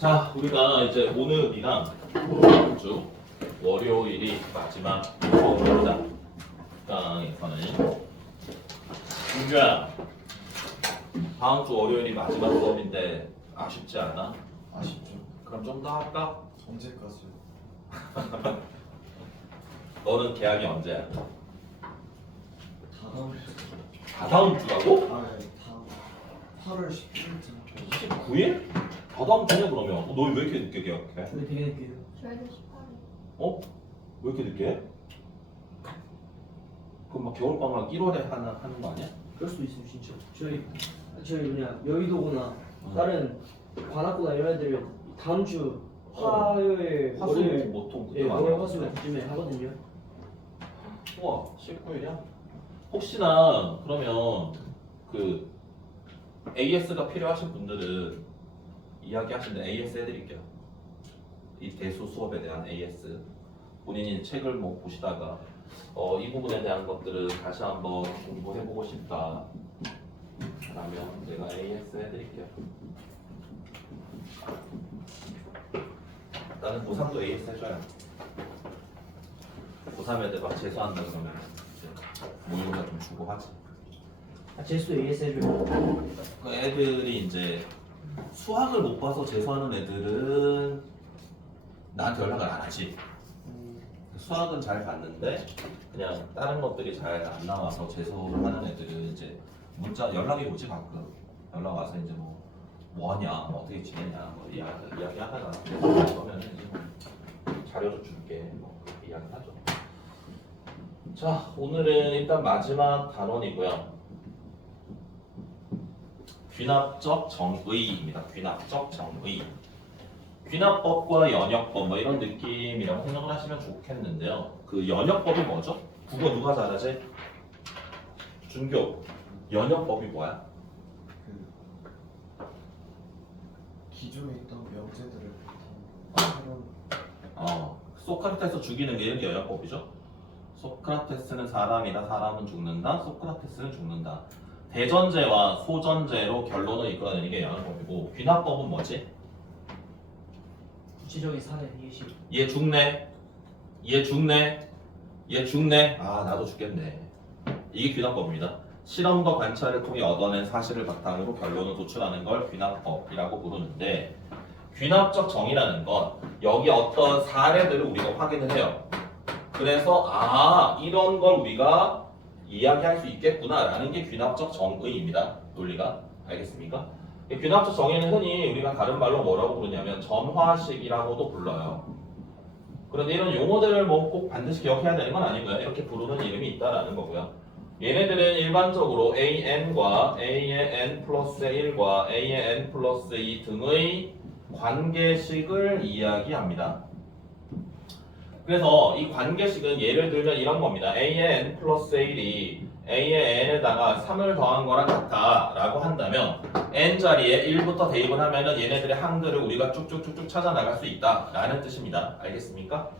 자, 우리가 이제 오늘이랑 다음 주 월요일이 마지막 수업입니다. 강에서는 윤주야, 다음 주 월요일이 마지막 수업인데 아쉽지 않아? 아쉽죠. 그럼 좀 더 할까? 언제까지요? 너는 계약이 언제야? 다음 다다음 주라고? 다음 8월 10일쯤. 19일? 다다음 주네 그러면. 너 왜 이렇게 늦게 계약해? 왜 되게 늦게요? 저희도 18일. 어? 왜 이렇게 늦게 해? 그럼 막 겨울방학 1월에 하는 거 아니야? 그럴 수도 있어요 진짜. 저희 그냥 여의도구나 다른 관악구나 이런 애들은 다음 주 화요일 월요일 보통 예 그때 월요일 화수목 그쯤에 하거든요. 우와 19일이야? 혹시나 그러면 그 AS가 필요하신 분들은 이야기하시는데 AS 해드릴게요. 이 대수 수업에 대한 AS 본인이 책을 뭐 보시다가 이 부분에 대한 것들을 다시 한번 공부해보고 싶다 라면 내가 AS 해드릴게요. 나는 고3도 AS 해줘요. 고3 애들 막 재수한다 그러면 이제 모의고사 좀 주고 하지. 제수도 AS 해줘요. 그 애들이 이제 수학을 못 봐서 재수하는 애들은 나한테 연락을 안 하지. 수학은 잘 봤는데 그냥 다른 것들이 잘 안 나와서 재수를 하는 애들은 이제 문자 연락이 오지 가끔. 연락 와서 이제 뭐 하냐, 뭐 어떻게 지내냐, 뭐 이야기하다가 그러면 이제 뭐 자료도 줄게, 뭐 그렇게 이야기하죠. 자, 오늘은 일단 마지막 단원이고요. 귀납적 정의입니다. 귀납적 정의. 귀납법과 연역법 뭐 이런 느낌이라고 생각을 하시면 좋겠는데요. 그 연역법이 뭐죠? 국어 누가 잘하지? 준교. 연역법이 뭐야? 그 기존에 있던 명제들을 새로운 소크라테스 죽이는 게 이렇게 연역법이죠. 소크라테스는 사람이다. 사람은 죽는다. 소크라테스는 죽는다. 대전제와 소전제로 결론을 이끌어내는 게 연역법이고 귀납법은 뭐지? 구체적인 사례 예시. 얘 죽네. 얘 죽네. 얘 죽네. 아 나도 죽겠네. 이게 귀납법입니다. 실험과 관찰을 통해 얻어낸 사실을 바탕으로 결론을 도출하는 걸 귀납법이라고 부르는데 귀납적 정의라는 건 여기 어떤 사례들을 우리가 확인을 해요. 그래서 이런 걸 우리가 이야기할 수 있겠구나라는 게 귀납적 정의입니다. 논리가. 알겠습니까? 귀납적 정의는 흔히 우리가 다른 말로 뭐라고 부르냐면 점화식이라고도 불러요. 그런데 이런 용어들을 뭐 꼭 반드시 기억해야 되는 건 아니고요. 이렇게 부르는 이름이 있다라는 거고요. 얘네들은 일반적으로 AN과 A의 N 플러스 1과 A의 N 플러스 2 등의 관계식을 이야기합니다. 그래서 이 관계식은 예를 들면 이런 겁니다. A의 N 플러스 1이 A의 N에다가 3을 더한 거랑 같다 라고 한다면 N 자리에 1부터 대입을 하면은 얘네들의 항들을 우리가 쭉쭉쭉쭉 찾아 나갈 수 있다 라는 뜻입니다. 알겠습니까?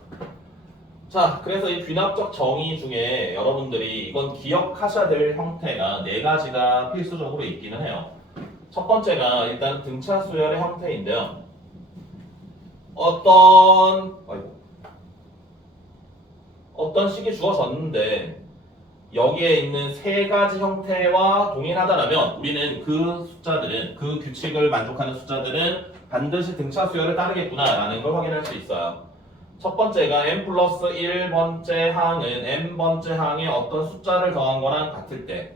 자, 그래서 이 귀납적 정의 중에 여러분들이 이건 기억하셔야 될 형태가 4가지가 필수적으로 있기는 해요. 첫 번째가 일단 등차 수열의 형태인데요. 어떤 식이 주어졌는데 여기에 있는 3가지 형태와 동일하다면 우리는 그 숫자들은 그 규칙을 만족하는 숫자들은 반드시 등차 수열을 따르겠구나라는 걸 확인할 수 있어요. 첫 번째가 n 플러스 1번째 항은 n번째 항에 어떤 숫자를 더한 거랑 같을 때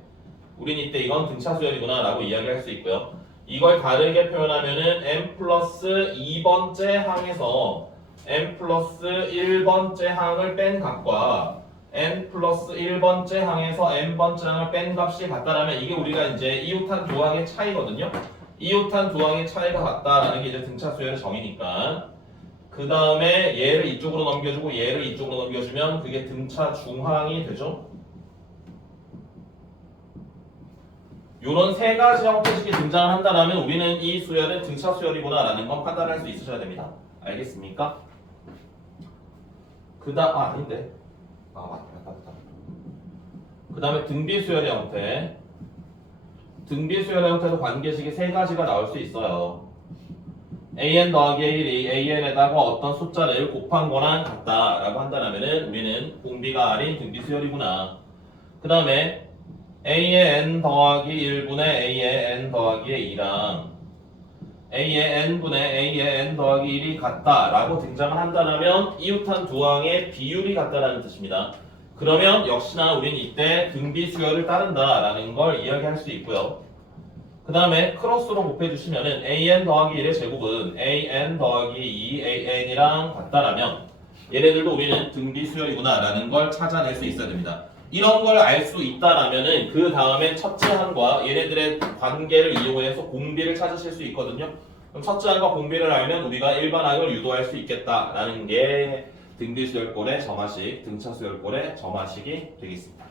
우린 이때 이건 등차 수열이구나 라고 이야기할 수 있고요. 이걸 다르게 표현하면은 n 플러스 2번째 항에서 n 플러스 1번째 항을 뺀 값과 n 플러스 1번째 항에서 n번째 항을 뺀 값이 같다라면 이게 우리가 이제 이웃한 두 항의 차이거든요. 이웃한 두 항의 차이가 같다라는 게 이제 등차 수열의 정의니까 그 다음에 얘를 이쪽으로 넘겨주고 얘를 이쪽으로 넘겨주면 그게 등차 중항이 되죠. 요런 3가지 형태식이 등장을 한다면 우리는 이 수열은 등차 수열이구나 라는 건 판단할 수 있으셔야 됩니다. 알겠습니까? 아닌데. 맞다. 그 다음에 등비 수열의 형태. 등비 수열의 형태도 관계식이 3가지가 나올 수 있어요. an 더하기 a1이 an에다가 어떤 숫자를 곱한 거랑 같다라고 한다면은 우리는 공비가 R인 등비 수열이구나. 그 다음에 a의 n 더하기 1분의 a의 n 더하기 2랑 a의 n분의 a의 n 더하기 1이 같다라고 등장을 한다면 이웃한 두 항의 비율이 같다라는 뜻입니다. 그러면 역시나 우린 이때 등비 수열을 따른다라는 걸 이야기할 수 있고요. 그 다음에 크로스로 곱해주시면은 an 더하기 1의 제곱은 an 더하기 2 an이랑 같다라면 얘네들도 우리는 등비 수열이구나 라는 걸 찾아낼 수 있어야 됩니다. 이런 걸 알 수 있다라면은 그 다음에 첫째 항과 얘네들의 관계를 이용해서 공비를 찾으실 수 있거든요. 그럼 첫째 항과 공비를 알면 우리가 일반항을 유도할 수 있겠다라는 게 등비 수열꼴의 점화식, 등차 수열꼴의 점화식이 되겠습니다.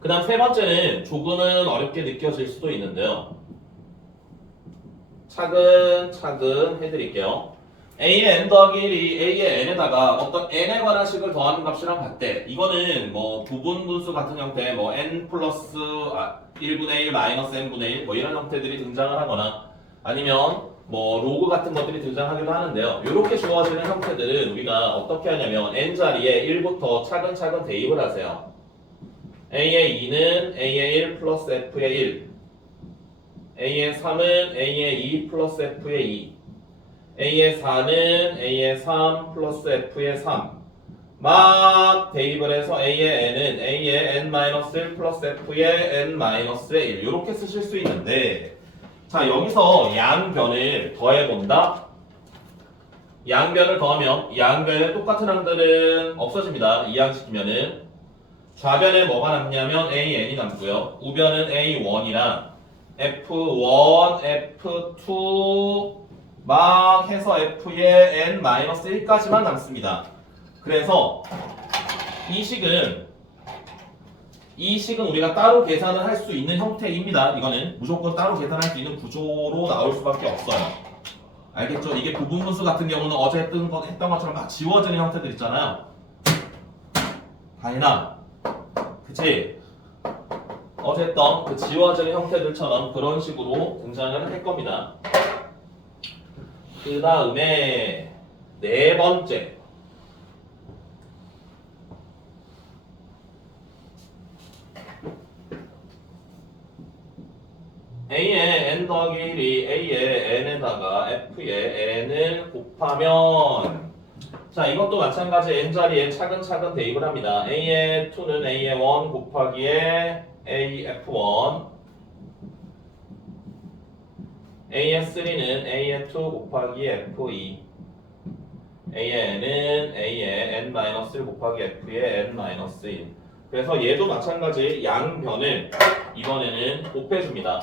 그 다음 세 번째는 조금은 어렵게 느껴질 수도 있는데요. 차근차근 해드릴게요. a의 n 더하기 1이 a의 n에다가 어떤 n에 관한 식을 더하는 값이랑 같대. 이거는 뭐 부분분수 같은 형태, 뭐 n 플러스 1분의 1 마이너스 n분의 1 뭐 이런 형태들이 등장을 하거나 아니면 뭐 로그 같은 것들이 등장하기도 하는데요. 이렇게 주어지는 형태들은 우리가 어떻게 하냐면 n 자리에 1부터 차근차근 대입을 하세요. a의 2는 a의 1 플러스 f의 1, a의 3은 a의 2 플러스 f의 2, a의 4는 a의 3 플러스 f의 3. 막 대입을 해서 a의 n은 a의 n-1 플러스 f의 n-1 이렇게 쓰실 수 있는데 자 여기서 양변을 더해본다. 양변을 더하면 양변에 똑같은 항들은 없어집니다. 이항시키면은 좌변에 뭐가 남냐면 AN이 남고요. 우변은 A1이랑 F1, F2 막 해서 F의 N-1까지만 남습니다. 그래서 이 식은 우리가 따로 계산을 할 수 있는 형태입니다. 이거는 무조건 따로 계산할 수 있는 구조로 나올 수밖에 없어요. 알겠죠? 이게 부분분수 같은 경우는 어제 했던 것처럼 막 지워지는 형태들 있잖아요. 다이나 그치? 어제 했던 그 지워지는 형태들처럼 그런 식으로 등장을 할 겁니다. 그 다음에 네 번째 A의 n 더하기 1이 A의 n에다가 F의 n을 곱하면 자 이것도 마찬가지 n자리에 차근차근 대입을 합니다. A의 2는 A의 1 곱하기에 AF1 A의 3는 A의 2 곱하기 F2 A의 n은 A의 n-1 곱하기 F의 n-1 그래서 얘도 마찬가지 양변을 이번에는 곱해줍니다.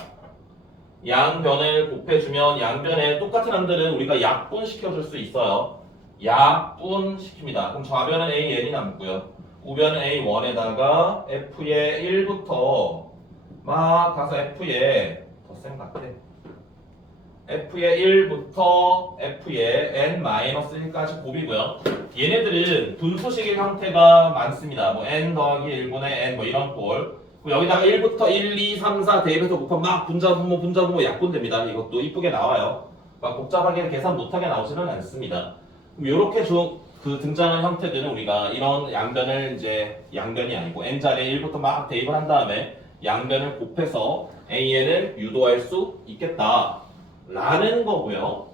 양변을 곱해주면 양변에 똑같은 항들은 우리가 약분시켜줄 수 있어요. 약분시킵니다. 그럼 좌변은 AN이 남고요. 우변은 A1에다가 F의 1부터 막 가서 F의 더 센 같아. F의 1부터 F의 N-1까지 곱이고요. 얘네들은 분수식의 형태가 많습니다. 뭐 N 더하기 1분의 N 뭐 이런 꼴. 여기다가 1부터 1, 2, 3, 4 대입해서 곱하면 막 분자분모 약분됩니다. 이것도 이쁘게 나와요. 막 복잡하게 계산 못하게 나오지는 않습니다. 이렇게 그 등장한 형태들은 우리가 이런 양변을 이제 양변이 아니고 n자리에 1부터 막 대입을 한 다음에 양변을 곱해서 an을 유도할 수 있겠다 라는 거고요.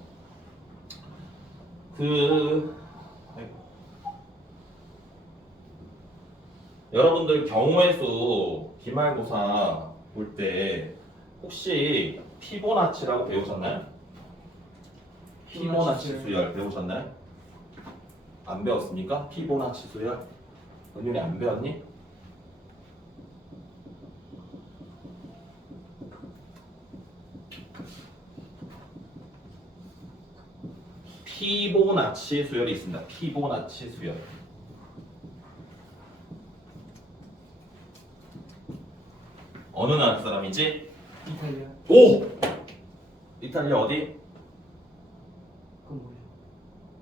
여러분들 경우의 수 기말고사 볼 때 혹시 피보나치라고 배우셨나요? 피보나치 수열 배우셨나요? 안 배웠습니까? 피보나치 수열? 은율이 안 배웠니? 피보나치 수열이 있습니다. 피보나치 수열. 어느 나라 사람이지? 이탈리아. 오! 이탈리아 어디? 그건 뭐죠?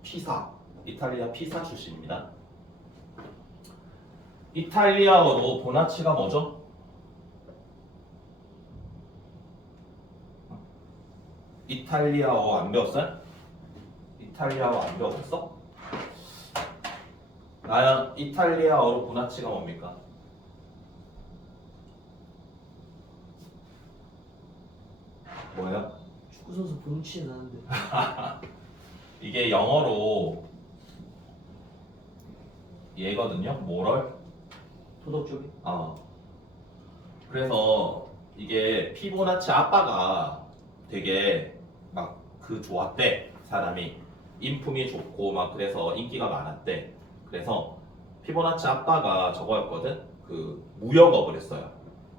피사. 이탈리아 피사 출신입니다. 이탈리아어로 보나치가 뭐죠? 이탈리아어 안 배웠어요? 이탈리아어 안 배웠어? 나야 이탈리아어로 보나치가 뭡니까? 뭐예요? 축구 선수 보누치는 아는데. 이게 영어로 얘거든요. 모럴. 도덕적인. 그래서 이게 피보나치 아빠가 되게 막 그 좋았대. 사람이 인품이 좋고 막 그래서 인기가 많았대. 그래서 피보나치 아빠가 저거였거든. 그 무역업을 했어요.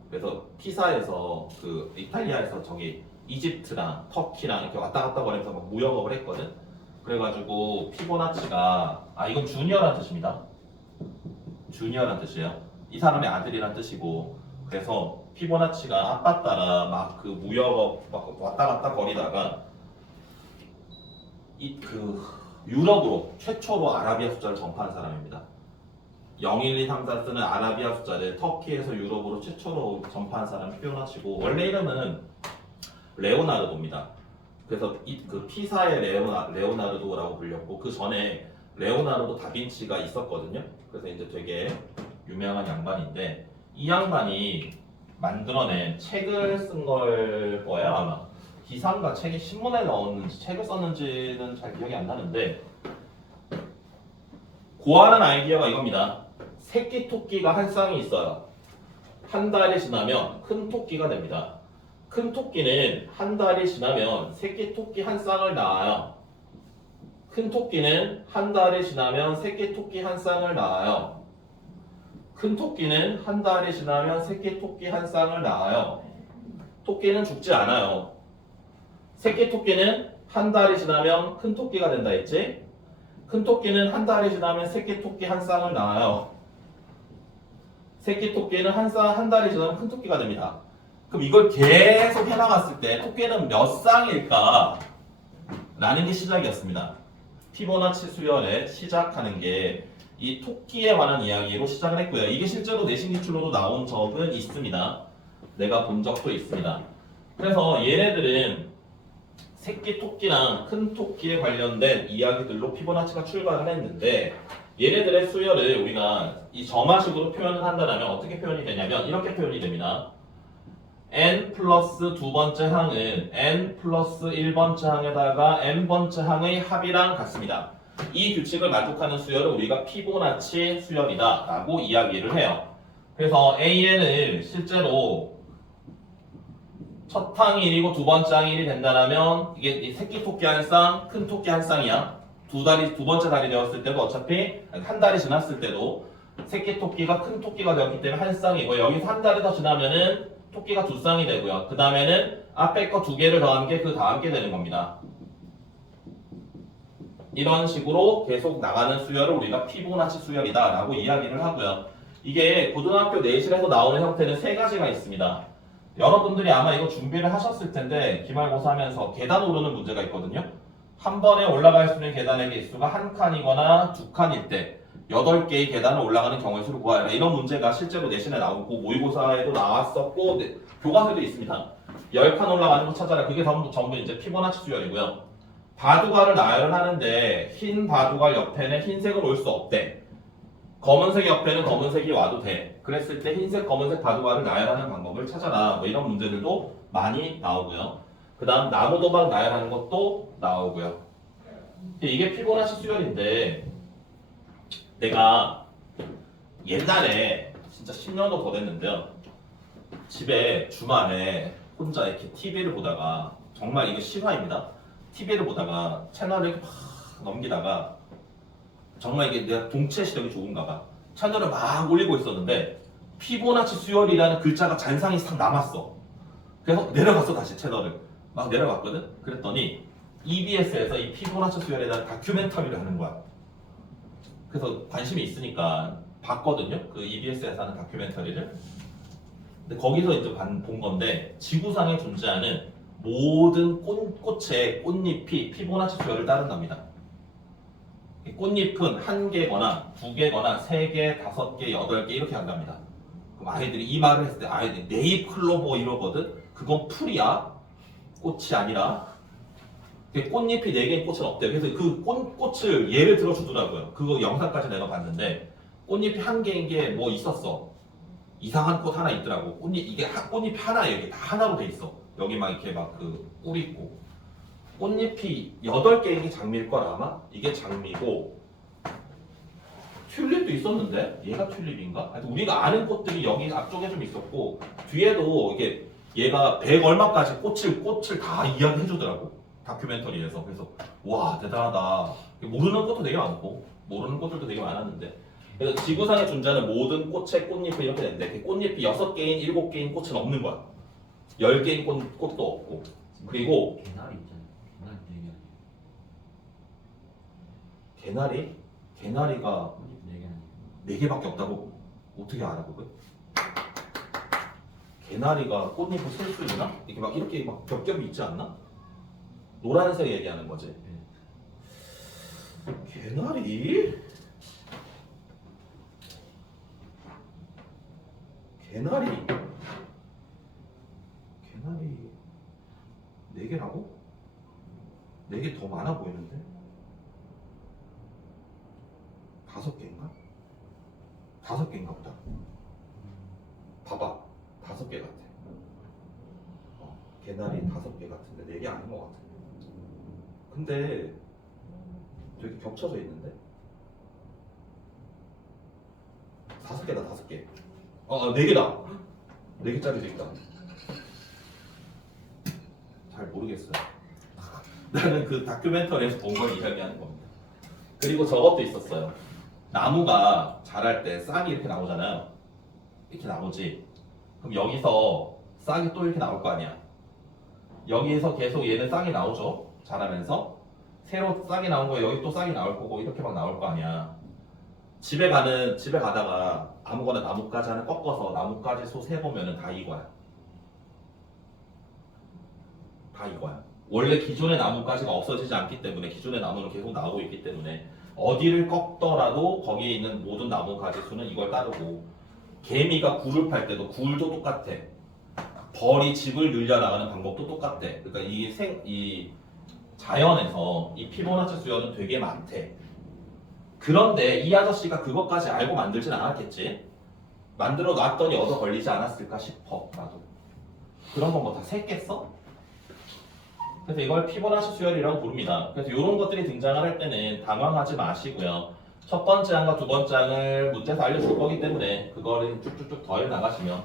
그래서 피사에서 그 이탈리아에서 저기 이집트랑 터키랑 이렇게 왔다 갔다 거리면서 막 무역업을 했거든. 그래가지고 피보나치가 이건 주니어란 뜻입니다. 주니어란 뜻이에요. 이 사람의 아들이란 뜻이고 그래서 피보나치가 아빠 따라 막 그 무역업 막 왔다 갔다 거리다가 이 그 유럽으로 최초로 아라비아 숫자를 전파한 사람입니다. 0, 1, 2, 3, 4 쓰는 아라비아 숫자를 터키에서 유럽으로 최초로 전파한 사람이 피보나치고 원래 이름은 레오나르도입니다. 그래서 그 피사의 레오나르도라고 불렸고 그 전에 레오나르도 다빈치가 있었거든요. 그래서 이제 되게 유명한 양반인데 이 양반이 만들어낸 책을 쓴 걸 거예요 아마. 기사인가 책이 신문에 나왔는지 책을 썼는지는 잘 기억이 안 나는데 고안한 아이디어가 이겁니다. 새끼 토끼가 한 쌍이 있어요. 한 달이 지나면 큰 토끼가 됩니다. 큰 토끼는 한 달이 지나면 새끼 토끼 한 쌍을 낳아요. 큰 토끼는 한 달이 지나면 새끼 토끼 한 쌍을 낳아요. 큰 토끼는 한 달이 지나면 새끼 토끼 한 쌍을 낳아요. 토끼는 죽지 않아요. 새끼 토끼는 한 달이 지나면 큰 토끼가 된다 했지? 큰 토끼는 한 달이 지나면 새끼 토끼 한 쌍을 낳아요. 새끼 토끼는 한 달이 지나면 큰 토끼가 됩니다. 그럼 이걸 계속 해나갔을 때 토끼는 몇 쌍일까? 라는 게 시작이었습니다. 피보나치 수열에 시작하는 게 이 토끼에 관한 이야기로 시작을 했고요. 이게 실제로 내신 기출로도 나온 적은 있습니다. 내가 본 적도 있습니다. 그래서 얘네들은 새끼 토끼랑 큰 토끼에 관련된 이야기들로 피보나치가 출발을 했는데 얘네들의 수열을 우리가 이 점화식으로 표현을 한다면 어떻게 표현이 되냐면 이렇게 표현이 됩니다. n 플러스 두 번째 항은 n 플러스 1번째 항에다가 n번째 항의 합이랑 같습니다. 이 규칙을 만족하는 수열을 우리가 피보나치 수열이다 라고 이야기를 해요. 그래서 an을 실제로 첫 항이 1이고 두 번째 항이 1이 된다면 이게 새끼 토끼 한 쌍, 큰 토끼 한 쌍이야. 두 번째 달이 되었을 때도 어차피 한 달이 지났을 때도 새끼 토끼가 큰 토끼가 되었기 때문에 한 쌍이고 여기서 한 달이 더 지나면은 토끼가 두 쌍이 되고요. 그 다음에는 앞에 거 두 개를 더한 게 그 다음 게 되는 겁니다. 이런 식으로 계속 나가는 수열을 우리가 피보나치 수열이다 라고 이야기를 하고요. 이게 고등학교 내신에서 나오는 형태는 세 가지가 있습니다. 여러분들이 아마 이거 준비를 하셨을 텐데 기말고사 하면서 계단 오르는 문제가 있거든요. 한 번에 올라갈 수 있는 계단의 개수가 한 칸이거나 두 칸일 때 8개의 계단을 올라가는 경우의 수를 구하라. 이런 문제가 실제로 내신에 나오고 모의고사에도 나왔었고 교과서에도 있습니다. 10칸 올라가는 거 찾아라. 그게 전부 이제 피보나치 수열이고요. 바둑알을 나열을 하는데 흰 바둑알 옆에는 흰색은 올 수 없대. 검은색 옆에는 검은색이 와도 돼. 그랬을 때 흰색, 검은색 바둑알을 나열하는 방법을 찾아라. 뭐 이런 문제들도 많이 나오고요. 그 다음 나무 도박 나열하는 것도 나오고요. 이게 피보나치 수열인데 내가 옛날에 진짜 10년도 더 됐는데요. 집에 주말에 혼자 이렇게 TV를 보다가 정말 이거 실화입니다. TV를 보다가 채널을 이렇게 막 넘기다가 정말 이게 내가 동체 시력이 좋은가 봐. 채널을 막 올리고 있었는데 피보나치 수열이라는 글자가 잔상이 싹 남았어. 그래서 내려갔어. 다시 채널을 막 내려갔거든. 그랬더니 EBS에서 이 피보나치 수열에 대한 다큐멘터리를 하는 거야. 그래서 관심이 있으니까 봤거든요. 그 EBS에서 하는 다큐멘터리를. 근데 거기서 이제 본 건데 지구상에 존재하는 모든 꽃의 꽃잎이 피보나치 수열을 따른답니다. 꽃잎은 한 개거나 두 개거나 세 개, 다섯 개, 여덟 개 이렇게 한답니다. 그럼 아이들이 이 말을 했을 때 아이들이 네잎 클로버 이러거든. 그건 풀이야. 꽃이 아니라 그 꽃잎이 4개인 꽃은 없대요. 그래서 그 꽃을 예를 들어 주더라고요. 그거 영상까지 내가 봤는데 꽃잎이 1개인 게 뭐 있었어. 이상한 꽃 하나 있더라고. 이게 꽃잎이 하나예요. 이게 다 하나로 돼 있어. 여기 막 이렇게 막 그 꿀 있고. 꽃잎이 8개인 게 장미일 거라 아마? 이게 장미고 튤립도 있었는데 얘가 튤립인가? 하여튼 우리가 아는 꽃들이 여기 앞쪽에 좀 있었고 뒤에도 이게 얘가 100 얼마까지 꽃을 다 이야기해 주더라고 다큐멘터리에서. 그래서 와 대단하다. 모르는 꽃도 되게 많고 모르는 꽃들도 되게 많았는데 그래서 지구상에 존재하는 모든 꽃의 꽃잎은 이렇게 되는데 그 꽃잎이 6개인 7개인 꽃은 없는 거야. 10개인 꽃도 없고 그리고 개나리 있잖아요. 개나리 4개 아니에요? 개나리? 개나리가 꽃잎 4개 아니에요? 4개밖에 없다고? 어떻게 알아 그걸? 개나리가 꽃잎을 셀 수 있나? 이렇게 막 겹겹이 있지 않나? 노란색 얘기하는 거지. 개나리? 개나리 4개라고? 4개 더 많아 보이는데? 5개인가? 5개인가 보다. 봐봐. 5개 같아. 개나리 5개 같은데 4개 아닌 것 같아. 근데 되게 겹쳐져 있는데? 5개다 5개. 4개다. 4개짜리도 있다. 잘 모르겠어요. 나는 그 다큐멘터리에서 본 걸 이야기하는 겁니다. 그리고 저것도 있었어요. 나무가 자랄 때 싹이 이렇게 나오잖아요. 이렇게 나오지. 그럼 여기서 싹이 또 이렇게 나올 거 아니야. 여기에서 계속 얘는 싹이 나오죠. 자라면서 새로 싹이 나온 거 여기 또 싹이 나올 거고 이렇게 막 나올 거 아니야. 집에 가다가 아무거나 나뭇가지 하나 꺾어서 나뭇가지 소 세보면은 다 이거야. 다 이거야. 원래 기존의 나뭇가지가 없어지지 않기 때문에 기존의 나무는 계속 나오고 있기 때문에 어디를 꺾더라도 거기에 있는 모든 나뭇가지 수는 이걸 따르고 개미가 굴을 팔 때도 굴도 똑같아. 벌이 집을 늘려나가는 방법도 똑같아. 그러니까 이 자연에서 이 피보나치 수열은 되게 많대. 그런데 이 아저씨가 그것까지 알고 만들진 않았겠지. 만들어 놨더니 얻어 걸리지 않았을까 싶어. 나도. 그런 건 뭐 다 샜겠어? 그래서 이걸 피보나치 수열이라고 부릅니다. 그래서 이런 것들이 등장을 할 때는 당황하지 마시고요. 첫 번째 항과 두 번째 항을 문제에서 알려줄 거기 때문에 그거를 쭉쭉쭉 더해 나가시면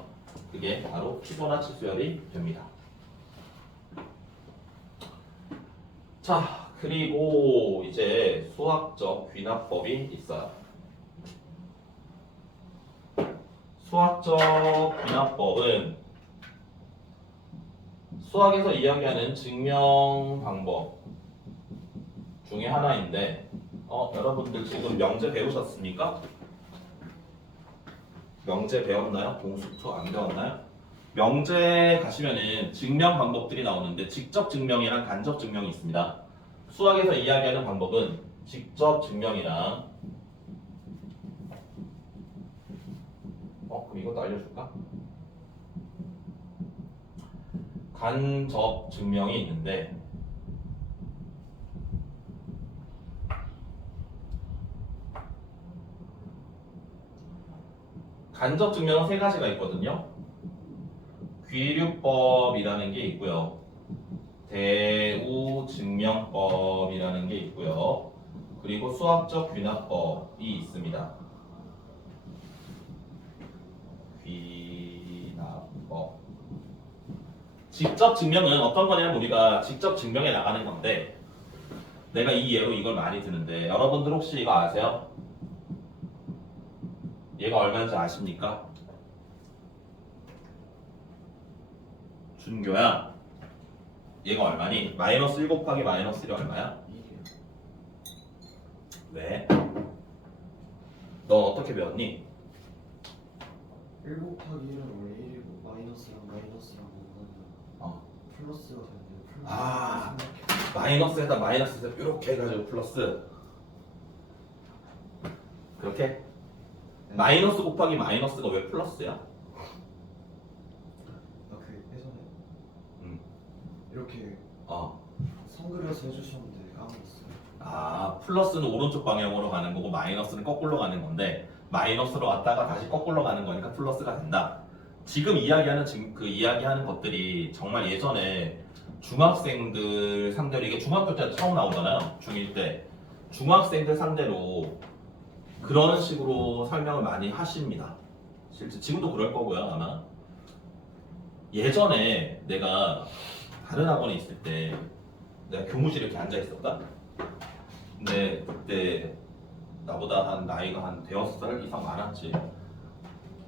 그게 바로 피보나치 수열이 됩니다. 자, 그리고 이제 수학적 귀납법이 있어요. 수학적 귀납법은 수학에서 이야기하는 증명 방법 중에 하나인데 여러분들 지금 명제 배우셨습니까? 명제 배웠나요? 공수투 안 배웠나요? 명제 가시면은 증명 방법들이 나오는데 직접 증명이랑 간접 증명이 있습니다. 수학에서 이야기하는 방법은 직접 증명이랑 그럼 이것도 알려줄까? 간접 증명이 있는데 간접 증명은 3가지가 있거든요. 귀류법이라는 게 있고요. 대우 증명법이라는 게 있고요. 그리고 수학적 귀납법이 있습니다. 귀납법. 직접 증명은 어떤 거냐면 우리가 직접 증명해 나가는 건데 내가 이 예로 이걸 많이 드는데 여러분들 혹시 이거 아세요? 얘가 얼마인지 아십니까? 준교야 얘가 얼마니? 마이너스 1 곱하기 마이너스 1이 얼마야? 1이요. 왜? 넌 어떻게 배웠니? 1 곱하기 1은 원래 1이고 마이너스랑 먹으면 플러스가 되는데 플러스 아. 마이너스에다 마이너스에다 이렇게 해가지고 플러스 그렇게? 마이너스 곱하기 마이너스가 왜 플러스야? 그 예전에 음. 이렇게 어. 한글에서 해주셨는데 까먹었어요. 아, 플러스는 오른쪽 방향으로 가는 거고 마이너스는 거꾸로 가는 건데 마이너스로 왔다가 다시 거꾸로 가는 거니까 플러스가 된다. 지금 이야기하는 것들이 정말 예전에 중학생들 상대로 이게 중학교 때 처음 나오잖아요. 중1 때 중학생들 상대로 그런 식으로 설명을 많이 하십니다. 실제 지금도 그럴 거고요 아마. 예전에 내가 다른 학원에 있을 때 내가 교무실에 이렇게 앉아 있었다. 근데 그때 나보다 한 나이가 한 대여섯 살 이상 많았지.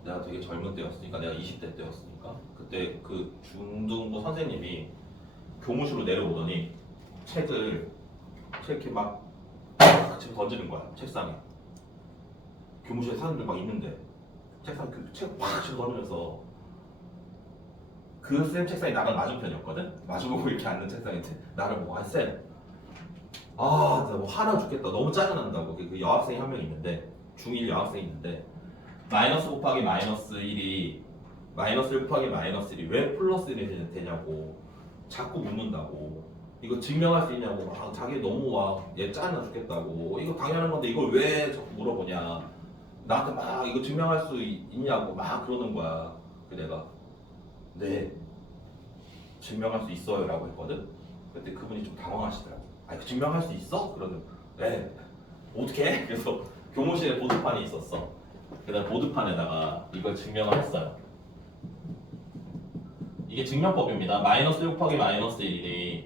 내가 되게 젊은 때였으니까 내가 20대 때였으니까 그때 그 중등부 선생님이 교무실로 내려오더니 책 이렇게 막 지금 던지는 거야 책상에. 교무실에 사람들 막 있는데 책상 책확 치고 던지면서 그 쌤 책상이 나랑 맞은편이었거든. 마주보고 이렇게 앉는 책상인데 나를 보고 아 쌤. 아, 진짜 뭐 화나 죽겠다. 너무 짜증난다고. 그 여학생이 한 명 있는데 중1 여학생이 있는데 마이너스 곱하기 마이너스 1이 마이너스 1 곱하기 마이너스 1이 왜 플러스 1이 되냐고 자꾸 묻는다고. 이거 증명할 수 있냐고 막 자기 너무 막 얘 짜증나 죽겠다고. 이거 당연한 건데 이걸 왜 자꾸 물어보냐. 나한테 막 이거 증명할 수 있냐고 막 그러는 거야. 그래서 내가 네 증명할 수 있어요 라고 했거든. 그때 그분이 좀 당황하시더라고. 아, 그 증명할 수 있어? 그러는 네. 어떻게? 그래서 교무실에 보드판이 있었어. 그다음 보드판에다가 이걸 증명을 했어요. 이게 증명법입니다. 마이너스 1 곱하기 마이너스 1이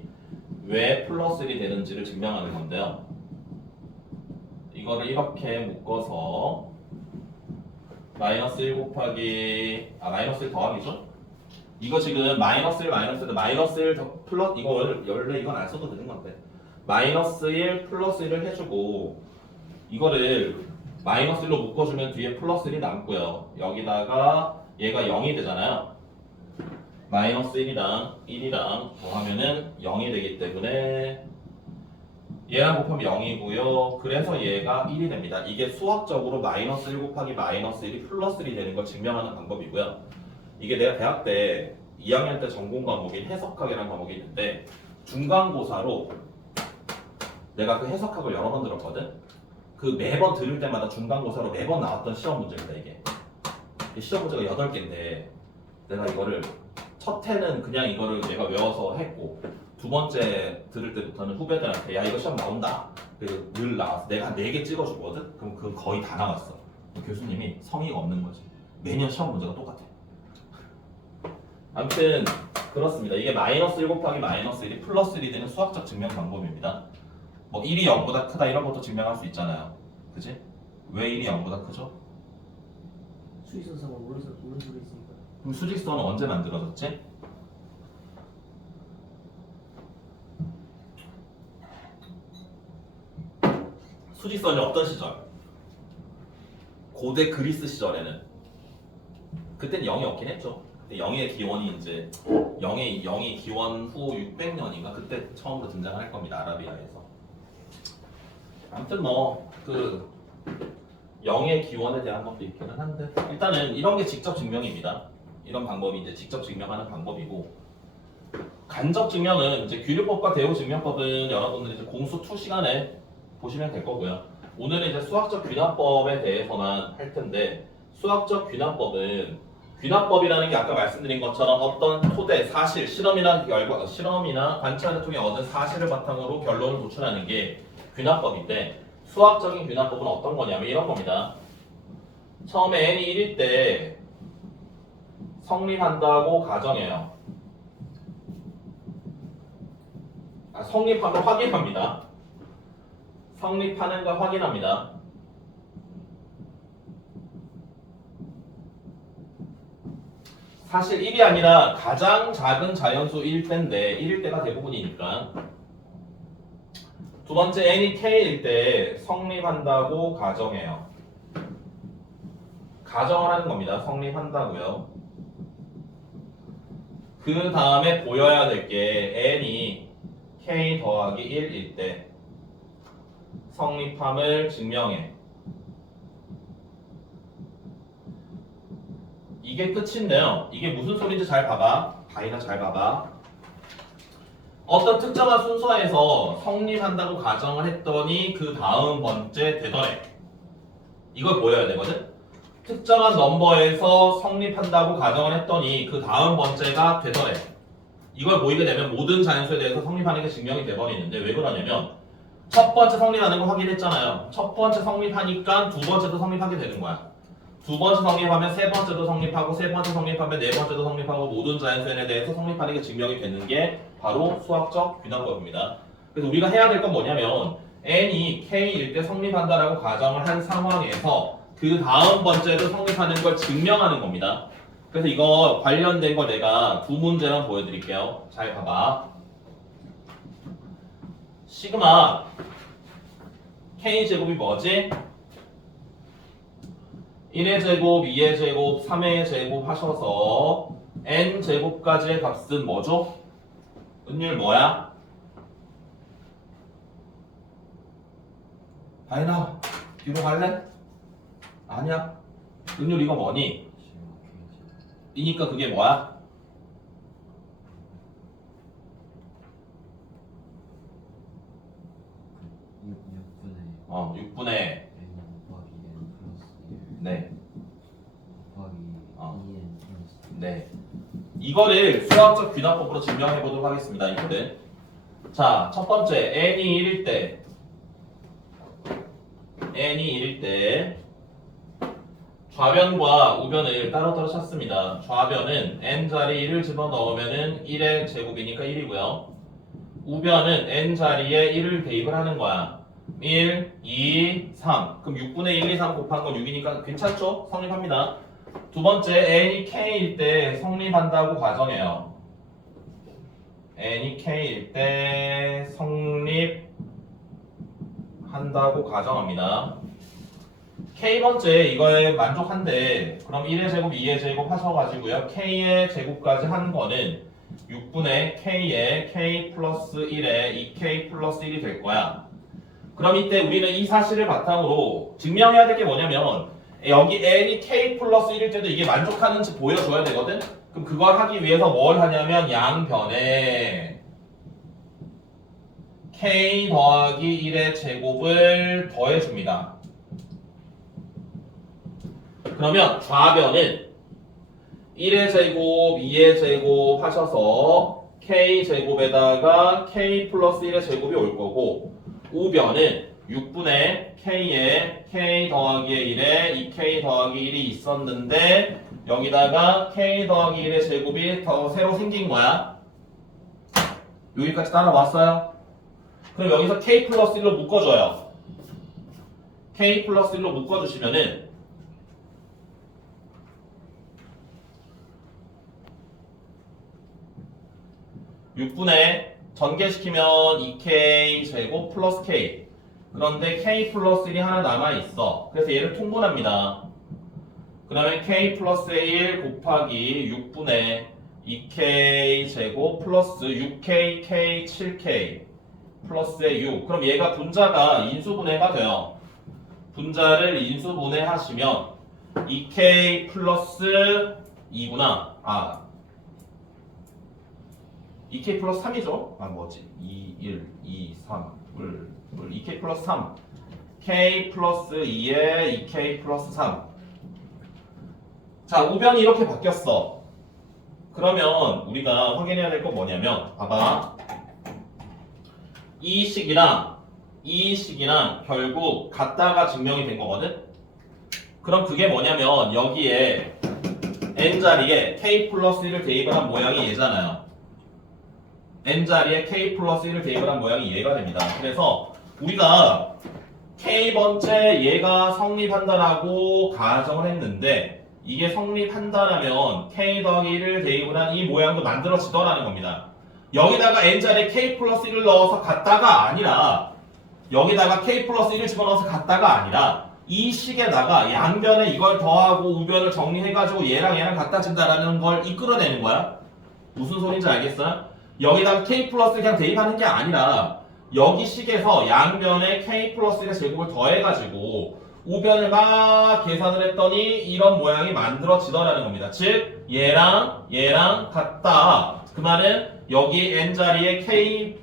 왜 플러스 1이 되는지를 증명하는 건데요. 이거를 이렇게 묶어서 마이너스 1 곱하기 마이너스 1 더하기죠? 이거 지금 마이너스 1 마이너스 1 더 플러스 이거 원래 이건 안 써도 되는 건데 마이너스 1 플러스 1을 해주고 이거를 마이너스 1로 묶어주면 뒤에 플러스 1이 남고요. 여기다가 얘가 0이 되잖아요. 마이너스 1이랑 더하면은 0이 되기 때문에 얘랑 곱하면 0이고요. 그래서 얘가 1이 됩니다. 이게 수학적으로 마이너스 1 곱하기 마이너스 1이 플러스 1이 되는 걸 증명하는 방법이고요. 이게 내가 대학 때 2학년 때 전공 과목인 해석학이라는 과목이 있는데 중간고사로 내가 그 해석학을 여러 번 들었거든. 그 매번 들을 때마다 중간고사로 매번 나왔던 시험 문제입니다. 이게 시험 문제가 8개인데 내가 이거를 첫 해는 그냥 이거를 내가 외워서 했고 두 번째 들을 때부터는 후배들한테 야 이거 시험 나온다. 그래서 늘 나와서 내가 한 4개 찍어주거든. 그럼 그 거의 다 나왔어. 교수님이 성의가 없는 거지. 매년 시험 문제가 똑같아. 아무튼 그렇습니다. 이게 마이너스 1 곱하기 마이너스 1이 플러스 1이 되는 수학적 증명 방법입니다. 뭐 1이 0보다 크다 이런 것도 증명할 수 있잖아요. 그치? 왜 1이 0보다 크죠? 수위선상은 오른쪽에 있으니까. 그럼 수직선은 언제 만들어졌지? 수직선이 어떤 시절? 고대 그리스 시절에는 그때는 0이 없긴 했죠. 그때 0의 기원이 이제 0이 기원 후 600년인가 그때 처음으로 등장할 겁니다. 아라비아에서. 아무튼 뭐 그 0의 기원에 대한 것도 있기는 한데 일단은 이런 게 직접 증명입니다. 이런 방법이 이제 직접 증명하는 방법이고 간접 증명은 이제 규律법과 대우 증명법은 여러분들이 이제 공수 2 시간에 보시면 될 거고요. 오늘은 이제 수학적 귀납법에 대해서만 할 텐데 수학적 귀납법은 귀납법이라는 게 아까 말씀드린 것처럼 어떤 토대, 사실, 실험이나 관찰을 통해 얻은 사실을 바탕으로 결론을 도출하는 게 귀납법인데 수학적인 귀납법은 어떤 거냐면 이런 겁니다. 처음에 n이 1일 때 성립한다고 가정해요. 성립한 걸 확인합니다. 성립하는 걸 확인합니다. 사실 1이 아니라 가장 작은 자연수 1대인데 1일 때가 대부분이니까 두 번째 n이 k일 때 성립한다고 가정해요. 가정을 하는 겁니다. 성립한다고요. 그 다음에 보여야 될 게 n이 k 더하기 1일 때 성립함을 증명해. 이게 끝인데요. 이게 무슨 소리인지 잘 봐봐. 다이나 잘 봐봐. 어떤 특정한 순서에서 성립한다고 가정을 했더니 그 다음 번째 되더래. 이걸 보여야 되거든. 특정한 넘버에서 성립한다고 가정을 했더니 그 다음 번째가 되더래. 이걸 보이게 되면 모든 자연수에 대해서 성립하는 게 증명이 돼버리는데 왜 그러냐면 첫 번째 성립하는 거 확인했잖아요. 첫 번째 성립하니까 두 번째도 성립하게 되는 거야. 두 번째 성립하면 세 번째도 성립하고 세 번째 성립하면 네 번째도 성립하고 모든 자연수에 대해서 성립하는 게 증명이 되는 게 바로 수학적 귀납법입니다. 그래서 우리가 해야 될 건 뭐냐면 n이 k일 때 성립한다라고 가정을 한 상황에서 그 다음 번째도 성립하는 걸 증명하는 겁니다. 그래서 이거 관련된 거 내가 두 문제만 보여드릴게요. 잘 봐봐. 시그마 k제곱이 뭐지? 1의 제곱, 2의 제곱, 3의 제곱 하셔서 n제곱까지의 값은 뭐죠? 은율 뭐야? 다인아 뒤로 갈래? 아니야. 은율 이거 뭐니? 이니까 그게 뭐야? 어, 6분의 n 곱하기 n 플러스 1 네. 곱하기 어. 2n 플러스 네. 이거를 수학적 귀납법으로 증명해 보도록 하겠습니다. 이거는. 자, 첫 번째 n이 1일 때 좌변과 우변을 따로따로 찾습니다. 좌변은 n자리 1을 집어넣으면은 1의 제곱이니까 1이고요. 우변은 n자리에 1을 대입을 하는 거야. 1, 2, 3. 그럼 6분의 1, 2, 3 곱한 건 6이니까 괜찮죠? 성립합니다. 두 번째, n이 k일 때 성립한다고 가정해요. n이 k일 때 성립한다고 가정합니다. k번째 이거에 만족한데 그럼 1의 제곱, 2의 제곱 하셔가지고요. k의 제곱까지 한 거는 6분의 k의 k 플러스 1에 2k 플러스 1이 될 거야. 그럼 이때 우리는 이 사실을 바탕으로 증명해야 될 게 뭐냐면 여기 n이 k 플러스 1일 때도 이게 만족하는지 보여줘야 되거든? 그럼 그걸 하기 위해서 뭘 하냐면 양변에 k 더하기 1의 제곱을 더해줍니다. 그러면 좌변은 1의 제곱, 2의 제곱 하셔서 k 제곱에다가 k 플러스 1의 제곱이 올 거고 우변은 6분의 k에 k 더하기 1에 2k 더하기 1이 있었는데 여기다가 k 더하기 1의 제곱이 더 새로 생긴 거야. 여기까지 따라왔어요? 그럼 여기서 k 플러스 1로 묶어줘요. k 플러스 1로 묶어주시면은 6분의 전개시키면 2k 제곱 플러스 k. 그런데 k 플러스 1이 하나 남아있어. 그래서 얘를 통분합니다. 그러면 k 플러스 1 곱하기 6분의 2k 제곱 플러스 6k, k, 7k 플러스의 6. 그럼 얘가 분자가 인수분해가 돼요. 분자를 인수분해하시면 2k 플러스 2구나. 2k 플러스 3이죠? 뭐지? 2, 1, 2, 3, 2k 플러스 3 k 플러스 2에 2k 플러스 3. 자, 우변이 이렇게 바뀌었어. 그러면 우리가 확인해야 될 건 뭐냐면 봐봐. 이 식이랑 이 식이랑 결국 같다가 증명이 된 거거든? 그럼 그게 뭐냐면 여기에 n자리에 k 플러스 1을 대입을 한 모양이 얘잖아요. n자리에 k 플러스 1을 대입을 한 모양이 얘가 됩니다. 그래서 우리가 k번째 얘가 성립한다라고 가정을 했는데 이게 성립한다라면 k 더하기 1을 대입을 한 이 모양도 만들어지더라는 겁니다. 여기다가 n자리에 k 플러스 1을 넣어서 같다가 아니라 여기다가 k 플러스 1을 집어넣어서 같다가 아니라 이 식에다가 양변에 이걸 더하고 우변을 정리해가지고 얘랑 같아진다라는 걸 이끌어내는 거야. 무슨 소린지 알겠어요? 여기다가 k 플러스를 그냥 대입하는 게 아니라 여기 식에서 양변에 k 플러스 1의 제곱을 더해가지고 우변을 막 계산을 했더니 이런 모양이 만들어지더라는 겁니다. 즉 얘랑 같다. 그 말은 여기 n자리에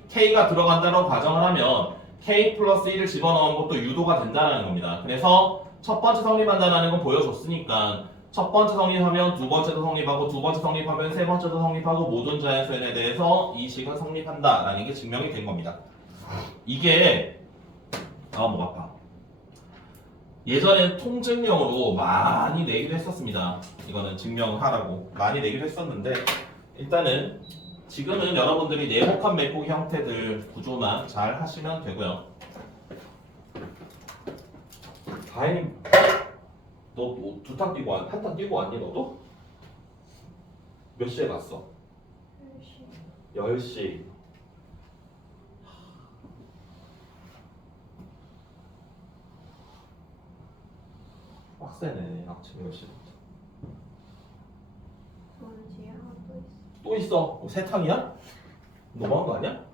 k가 들어간다고 가정을 하면 k 플러스 1을 집어넣은 것도 유도가 된다는 겁니다. 그래서 첫 번째 성립한다는 건 보여줬으니까 첫 번째 성립하면 두 번째도 성립하고 두 번째 성립하면 세 번째도 성립하고 모든 자연수에 대해서 이 식은 성립한다라는 게 증명이 된 겁니다. 이게 목 아파. 예전엔 통증용으로 많이 내기도 했었습니다. 이거는 증명하라고 많이 내기도 했었는데 일단은 지금은 여러분들이 내복합 맥복 형태들 구조만 잘 하시면 되고요. 다행히 너 두 탕 뛰고 한 탕 뛰고 왔니 너도? 몇 시에 갔어? 10시. 빡세네 아침 10시부터. 저는 뒤에 하나 또 있어. 또 있어? 세 탕이야? 너무한 거 아니야?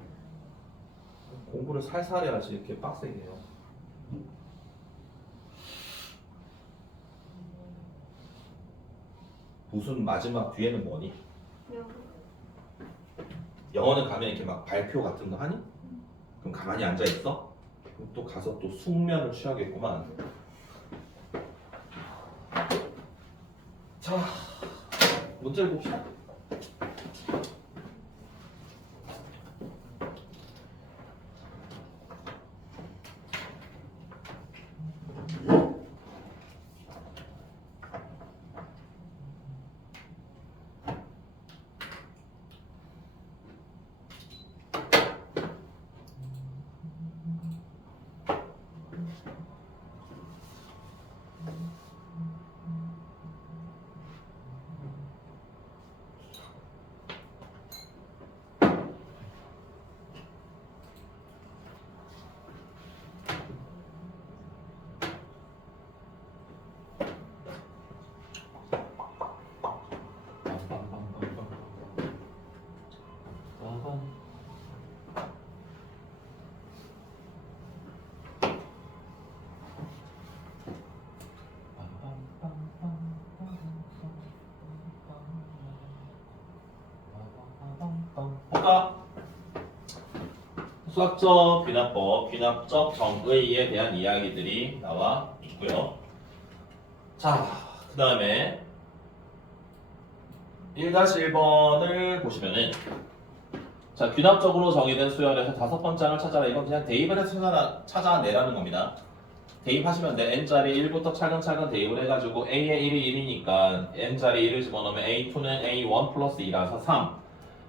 공부를 살살 해야지 이렇게 빡세게 해요. 무슨 마지막 뒤에는 뭐니? 여기. 영어는 가면 이렇게 막 발표 같은 거 하니? 그럼 가만히 앉아 있어? 그럼 또 가서 또 숙면을 취하겠구만. 자, 문제를 봅시다. 볼까? 수학적 귀납법, 귀납적 정의에 대한 이야기들이 나와 있고요. 자, 그 다음에 1-1번을 보시면은 자, 귀납적으로 정의된 수열에서 다섯 번째 항을 찾아라. 이건 그냥 대입을 해서 찾아내라는 겁니다. 대입하시면 돼. n자리 1부터 차근차근 대입을 해가지고 a의 1이 1이니까 n자리 1을 집어넣으면 a2는 a1 플러스 2라서 3,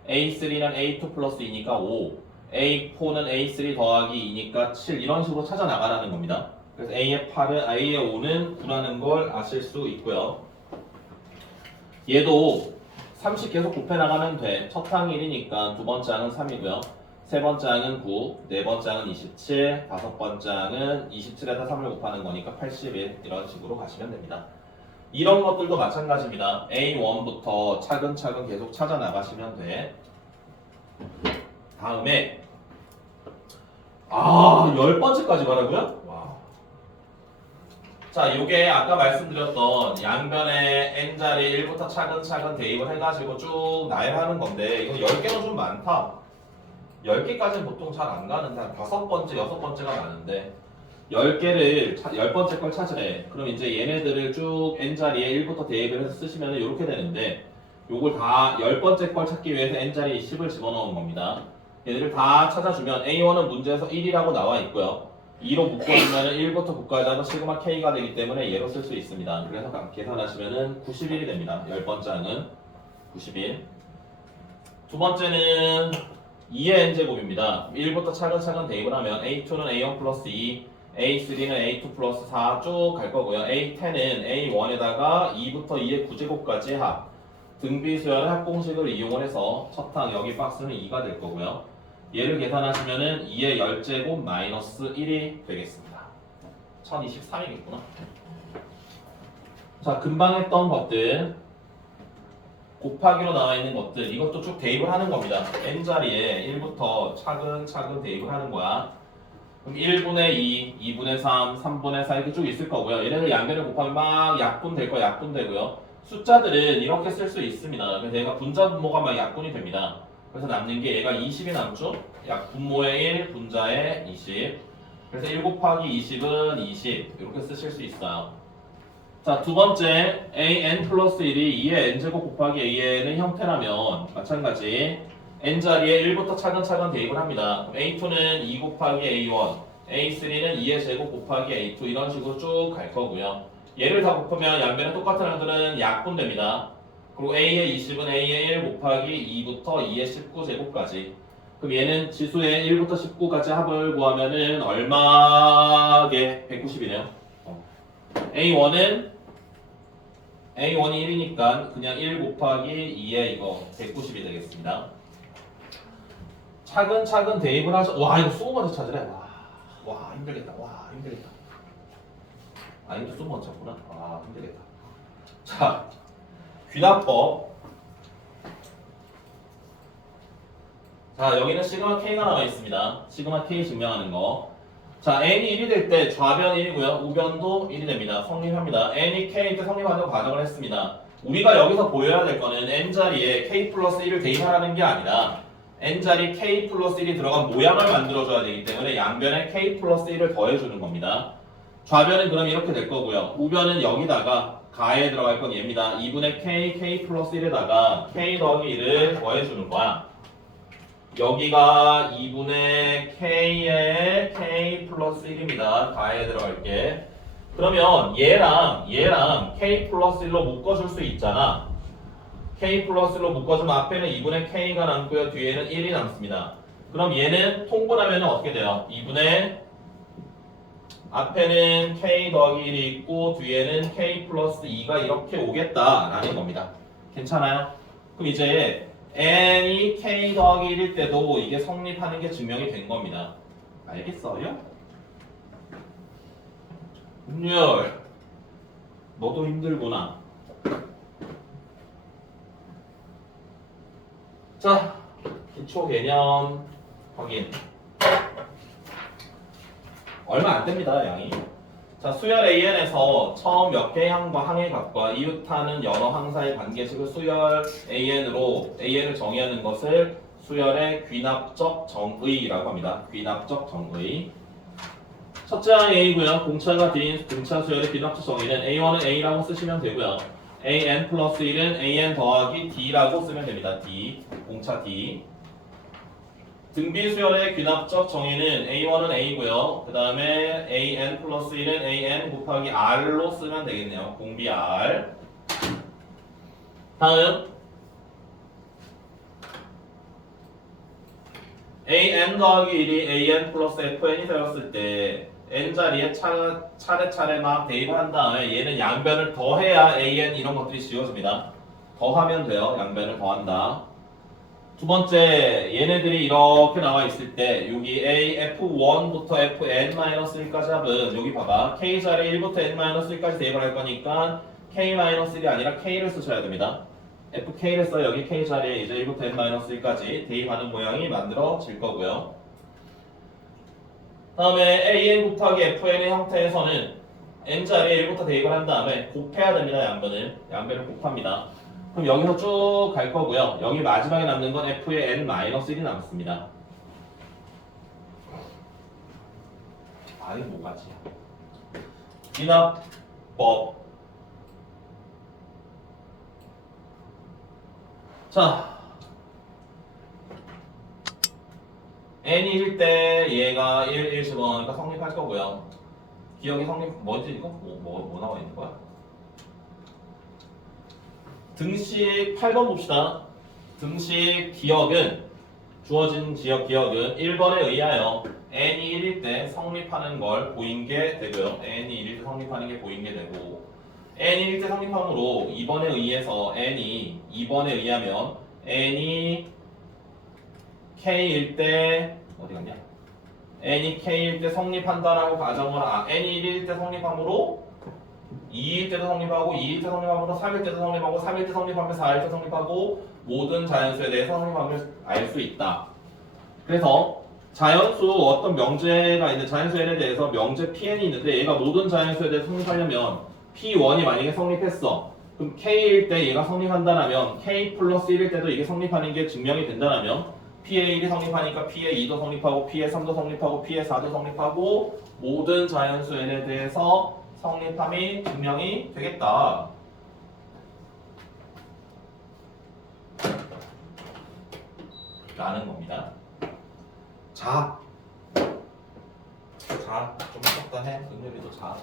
a3는 a2 플러스 2니까 5, a4는 a3 더하기 2니까 7 이런 식으로 찾아나가라는 겁니다. 그래서 a의 8은 a의 5는 9라는 걸 아실 수 있고요. 얘도 30 계속 곱해나가면 돼. 첫 항이 1이니까 두 번째 항은 3이고요. 세 번째 항은 9, 네 번째 항은 27, 다섯 번째 항은 27에다 3을 곱하는 거니까 81 이런 식으로 가시면 됩니다. 이런 것들도 마찬가지입니다. A1부터 차근차근 계속 찾아 나가시면 돼. 다음에 10번째까지 가라고요? 와. 자, 요게 아까 말씀드렸던 양변에 n자리 1부터 차근차근 대입을 해가지고 쭉 나열하는 건데 이거 10개는 좀 많다. 10개까지는 보통 잘 안 가는데 한 5번째, 6번째가 많은데 10개를 10번째 걸 찾으래. 그럼 이제 얘네들을 쭉 n자리에 1부터 대입을 해서 쓰시면 이렇게 되는데 요걸 다 10번째 걸 찾기 위해서 n자리에 10을 집어넣은 겁니다. 얘네를 다 찾아주면 A1은 문제에서 1이라고 나와 있고요. 2로 묶어주면 1부터 9까지 하면 시그마 K가 되기 때문에 얘로 쓸 수 있습니다. 그래서 계산하시면 91이 됩니다. 10번째 항은 91. 두 번째는 2의 n제곱입니다. 1부터 차근차근 대입을 하면 A2는 A1 플러스 2, A3는 A2 플러스 4 쭉 갈 거고요. A10은 A1에다가 2부터 2의 9제곱까지 합. 등비수열의 합공식을 이용을 해서 첫 항 여기 박스는 2가 될 거고요. 얘를 계산하시면 2의 10제곱 마이너스 1이 되겠습니다. 1023이겠구나. 자, 금방 했던 것들 곱하기로 나와 있는 것들 이것도 쭉 대입을 하는 겁니다. n자리에 1부터 차근차근 대입을 하는 거야. 그럼 1분의 2, 2분의 3, 3분의 4 이렇게 쭉 있을 거고요. 얘네들 양변을 곱하면 막 약분 될 거야. 약분 되고요. 숫자들은 이렇게 쓸 수 있습니다. 그래서 얘가 분자 분모가 막 약분이 됩니다. 그래서 남는 게 얘가 20이 남죠? 약 분모의 1, 분자의 20. 그래서 1 곱하기 20은 20 이렇게 쓰실 수 있어요. 자, 두 번째 an 플러스 1이 2의 n제곱 곱하기 an의 형태라면 마찬가지 n자리에 1부터 차근차근 대입을 합니다. 그럼 a2는 2 곱하기 a1, a3는 2의 제곱 곱하기 a2 이런 식으로 쭉 갈 거고요. 얘를 다 곱하면 양변에 똑같은 항들은 약분됩니다. 그리고 a의 20은 a의 1 곱하기 2부터 2의 19제곱까지. 그럼 얘는 지수의 1부터 19까지 합을 구하면은 얼마게 190이네요. A1이 1이니까 그냥 1 곱하기 2에 이거 190이 되겠습니다. 차근차근 대입을 하셔. 와 이거 수고 먼저 찾으래. 와 힘들겠다. 와 힘들겠다. 아닌데 수고 먼저 찾구나. 와 힘들겠다. 자 귀납법. 자 여기는 시그마 K가 나와 있습니다. 시그마 K 증명하는 거. 자 n이 1이 될 때 좌변 1이고요. 우변도 1이 됩니다. 성립합니다. n이 K일 때 성립한다고 가정을 했습니다. 우리가 여기서 보여야 될 거는 n자리에 K 플러스 1을 대입하라는 게 아니라 n자리 K 플러스 1이 들어간 모양을 만들어줘야 되기 때문에 양변에 K 플러스 1을 더해주는 겁니다. 좌변은 그럼 이렇게 될 거고요. 우변은 여기다가 가에 들어갈 건 얘입니다. 2분의 K 플러스 1에다가 K 더하기 1을 더해주는 거야. 여기가 2분의 K에 K 플러스 1입니다. 가에 들어갈게. 그러면 얘랑 K 플러스 1로 묶어줄 수 있잖아. K 플러스 1로 묶어주면 앞에는 2분의 K가 남고요. 뒤에는 1이 남습니다. 그럼 얘는 통분하면 어떻게 돼요? 2분의 앞에는 K 더하기 1이 있고 뒤에는 K 플러스 2가 이렇게 오겠다라는 겁니다. 괜찮아요? 그럼 이제 n이 K 더하기 1일 때도 이게 성립하는 게 증명이 된 겁니다. 알겠어요? 은율 너도 힘들구나. 자, 기초 개념 확인. 얼마 안 됩니다, 양이. 자, 수열 AN에서 처음 몇 개의 항과 항의 값과 이웃하는 여러 항사의 관계식을 수열 AN으로 AN을 정의하는 것을 수열의 귀납적 정의라고 합니다. 귀납적 정의. 첫째 항 A고요. 공차가 D인 등차 수열의 귀납적 정의는 A1은 A라고 쓰시면 되고요. AN 플러스 1은 AN 더하기 D라고 쓰면 됩니다. D, 공차 D. 등비 수열의 귀납적 정의는 A1은 A고요. 그 다음에 AN 플러스 1은 AN 곱하기 R로 쓰면 되겠네요. 공비 R. 다음 AN 더하기 1이 AN 플러스 FN이 되었을 때 N자리에 차례차례 막 대입을 한 다음에 얘는 양변을 더해야 AN 이런 것들이 지워집니다. 더하면 돼요. 양변을 더한다. 두 번째, 얘네들이 이렇게 나와 있을 때 여기 AF1부터 FN-1까지 합은 여기 봐봐. K자리에 1부터 N-1까지 대입을 할 거니까 K-1이 아니라 K를 쓰셔야 됩니다. FK를 써요. 여기 K자리에 이제 1부터 N-1까지 대입하는 모양이 만들어질 거고요. 다음에 AN 곱하기 FN의 형태에서는 N자리에 1부터 대입을 한 다음에 곱해야 됩니다. 양변을 곱합니다. 그럼 여기서 쭉 갈 거고요. 여기 마지막에 남는 건 F의 N-1이 남습니다. 아니 뭐가지? 귀납법. 자, N이 1일 때 얘가 1 집어넣으니까 성립할 거고요. 기억이 성립 뭐지 이거? 뭐 나와 있는 거야? 등식 8번 봅시다. 등식 기억은 주어진 지역 기억은 1번에 의하여 n이 1일 때 성립하는 걸 보인 게 되고요. n이 1일 때 성립하는 게 보인 게 되고 n이 1일 때 성립함으로 2번에 의해서 n이 2번에 의하면 n이 k일 때 어디 갔냐? n이 k일 때 성립한다라고 가정을 n이 1일 때 성립함으로 2일 때도 성립하고 2일 때 성립하고 3일 때도 성립하고 3일 때 성립하면 4일 때 성립하고 모든 자연수에 대해 성립함을 알 수 있다. 그래서 자연수 어떤 명제가 있는 자연수 n에 대해서 명제 Pn이 있는데 얘가 모든 자연수에 대해 성립하려면 P1이 만약에 성립했어. 그럼 K일 때 얘가 성립한다라면 K 플러스 1일 때도 이게 성립하는 게 증명이 된다라면 P의 1이 성립하니까 P의 2도 성립하고 P의 3도 성립하고 P의 4도 성립하고 모든 자연수 N에 대해서 성립함이 증명이 되겠다. 라는 겁니다. 자, 좀 섞다 해. 은율이도 자.